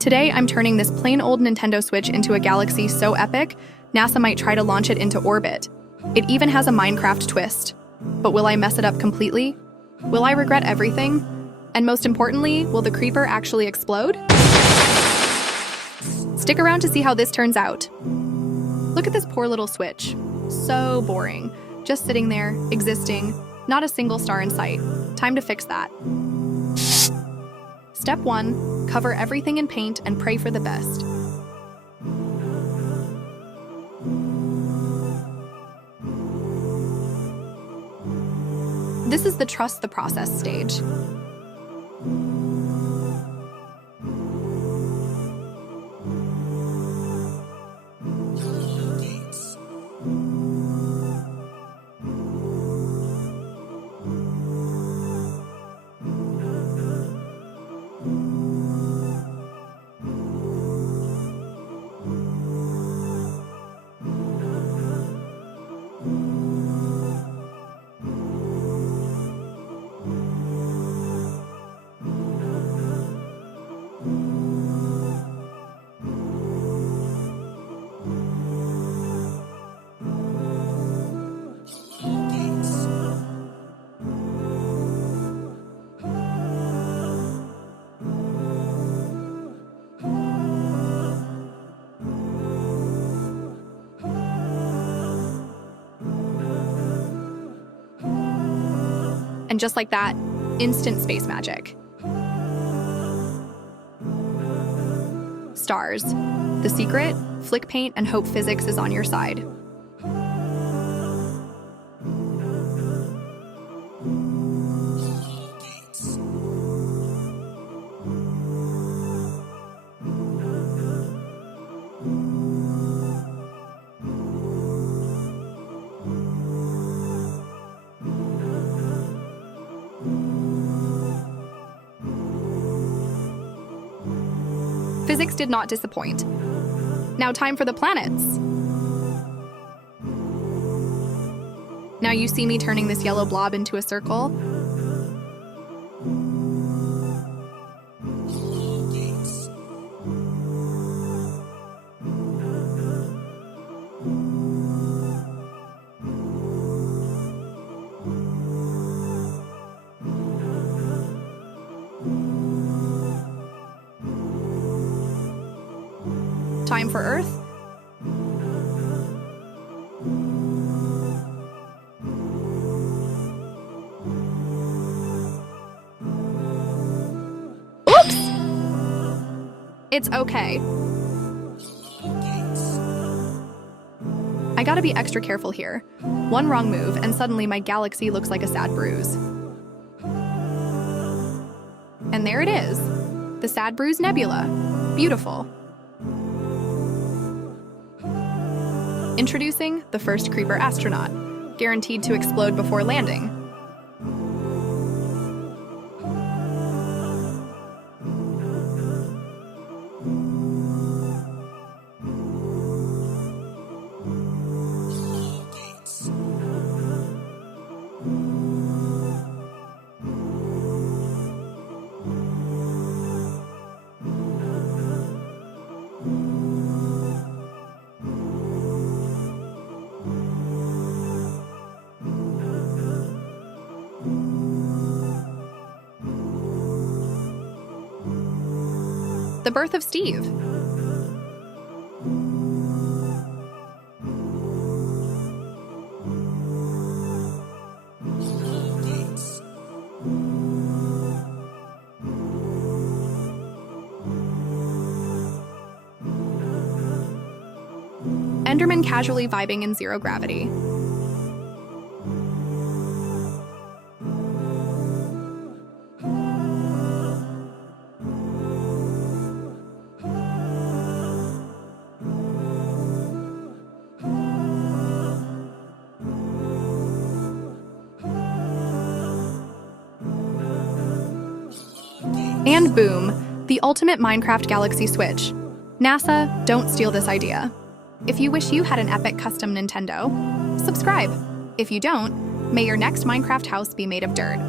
Today, I'm turning this plain old Nintendo Switch into a galaxy so epic, NASA might try to launch it into orbit. It even has a Minecraft twist. But will I mess it up completely? Will I regret everything? And most importantly, will the creeper actually explode? Stick around to see how this turns out. Look at this poor little Switch. So boring. Just sitting there, existing, not a single star in sight. Time to fix that. Step 1. Cover everything in paint and pray for the best. This is the trust the process stage. And just like that, instant space magic. Stars. The secret? Flick paint and hope physics is on your side. Physics did not disappoint. Now time for the planets. Now you see me turning this yellow blob into a circle. Time for Earth. Oops! It's okay. I gotta be extra careful here. One wrong move, and suddenly my galaxy looks like a sad bruise. And there it is. The Sad Bruise Nebula. Beautiful. Introducing the first creeper astronaut, guaranteed to explode before landing. The birth of Steve. Enderman casually vibing in zero gravity. And boom, the ultimate Minecraft Galaxy Switch. NASA, don't steal this idea. If you wish you had an epic custom Nintendo, subscribe. If you don't, may your next Minecraft house be made of dirt.